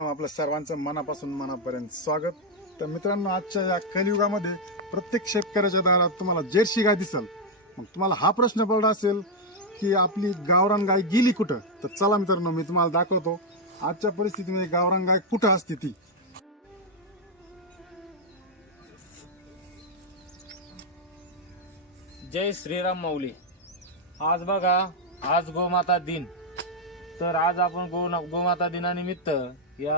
आपलं सर्वांचं मनापासून मनापर्यंत स्वागत. तर मित्रांनो आजच्या या कलियुगामध्ये प्रत्येक शेतकऱ्याच्या दारात तुम्हाला जर्सी गाय दिसल. मग तुम्हाला हा प्रश्न पडला असेल की आपली गावरान गाय गेली कुठं? तर चला मित्रांनो मी तुम्हाला दाखवतो. आजच्या परिस्थितीमध्ये गावरान गाय कुठं असते ती? जय श्रीराम माऊली आज बघा आज गोमाता दिन. तर आज आपण गो गोमाता दिनानिमित्त या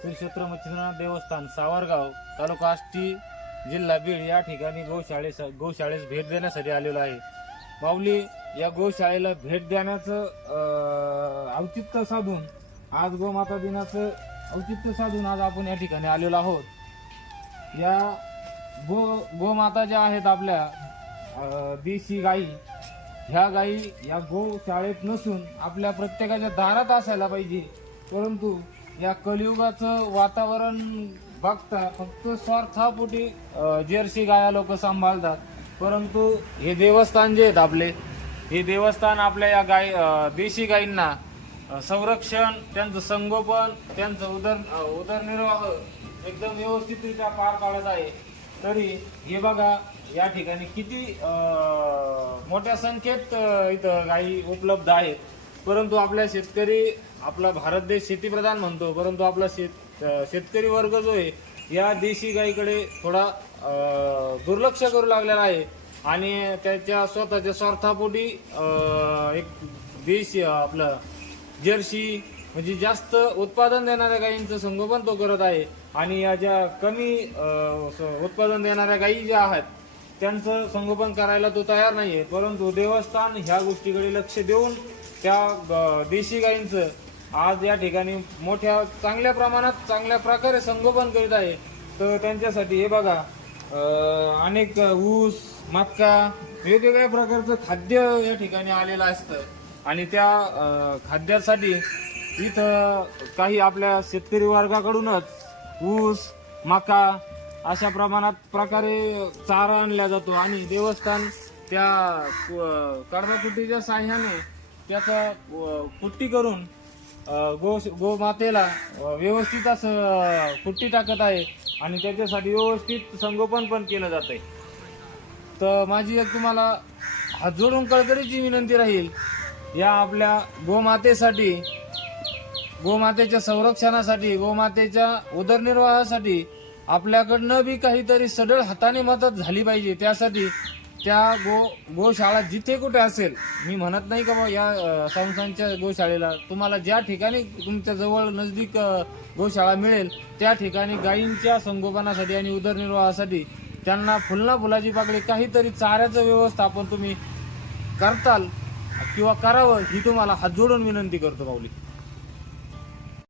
श्री क्षेत्र मच्छिंद्रनाथ देवस्थान सावरगाव तालुका आष्टी जिल्हा बीड या ठिकाणी गोशाळेस गोशाळेस भेट देण्यासाठी आलेलो आहे. माऊली या गोशाळेला भेट देण्याचं औचित्य साधून आज गोमाता दिनाचं औचित्य साधून आज आपण या ठिकाणी आलेलो आहोत. या गो गोमाता ज्या आहेत आपल्या देशी गाई ह्या गाई या गो शाळेत नसून आपल्या प्रत्येकाच्या दारात असायला पाहिजे. परंतु या कलियुगाचं वातावरण बघता फक्त स्वार्थापोटी जर्सी गाया लोक सांभाळतात. परंतु हे देवस्थान जे आहेत आपले हे देवस्थान आपल्या या गाय देशी गायींना संरक्षण त्यांचं संगोपन त्यांचं उदर उदरनिर्वाह एकदम व्यवस्थितरित्या पार पाडत आहे. तरी हे बघा या ठिकाणी किती मोठ्या संख्येत इथं गायी उपलब्ध आहेत. परंतु आपल्या शेतकरी आपला भारत देश शेतीप्रधान म्हणतो परंतु आपला शेत शेतकरी वर्ग जो आहे या देशी गायीकडे थोडा दुर्लक्ष करू लागलेला आहे. आणि त्याच्या स्वतःच्या स्वार्थापोटी एक देश आपलं जर्सी म्हणजे जास्त उत्पादन देणाऱ्या गायींचं संगोपन तो करत आहे. आणि या ज्या कमी स- उत्पादन देणाऱ्या गायी ज्या आहेत त्यांचं संगोपन करायला तो तयार नाही आहे परंतु देवस्थान ह्या गोष्टीकडे लक्ष देऊन त्या देशी गायींचं आज या ठिकाणी मोठ्या चांगल्या प्रमाणात चांगल्या प्रकारे संगोपन करीत आहे. तर त्यांच्यासाठी हे बघा अनेक ऊस मक्का वेगवेगळ्या प्रकारचं खाद्य या ठिकाणी आलेलं असतं. आणि त्या खाद्यासाठी इथं काही आपल्या शेतकरी वर्गाकडूनच ऊस मका अशा प्रमाणात प्रकारे चारा आणला जातो आणि देवस्थान त्या कडबाकुट्टीच्या साह्याने त्याचा कुट्टी करून गो गोमातेला व्यवस्थित असं कुट्टी टाकत आहे आणि त्याच्यासाठी व्यवस्थित संगोपन पण केलं जात आहे. तर माझी एक तुम्हाला हात जोडून कळकळीची विनंती राहील या आपल्या गोमातेसाठी गोमातेच्या संरक्षणासाठी गोमातेच्या उदरनिर्वाहासाठी आपल्याकडनं बी काहीतरी सडळ हाताने मदत झाली पाहिजे. त्यासाठी त्या गो गोशाळा जिथे कुठे असेल मी म्हणत नाही का बा या संस्थांच्या गोशाळेला तुम्हाला ज्या ठिकाणी तुमच्या जवळ नजदीक गोशाळा मिळेल त्या ठिकाणी गायींच्या संगोपनासाठी आणि उदरनिर्वाहासाठी त्यांना फुलना फुलाची पाकळी काहीतरी चाऱ्याचं व्यवस्थापन तुम्ही करताल किंवा करावं ही तुम्हाला हात जोडून विनंती करतो माऊली.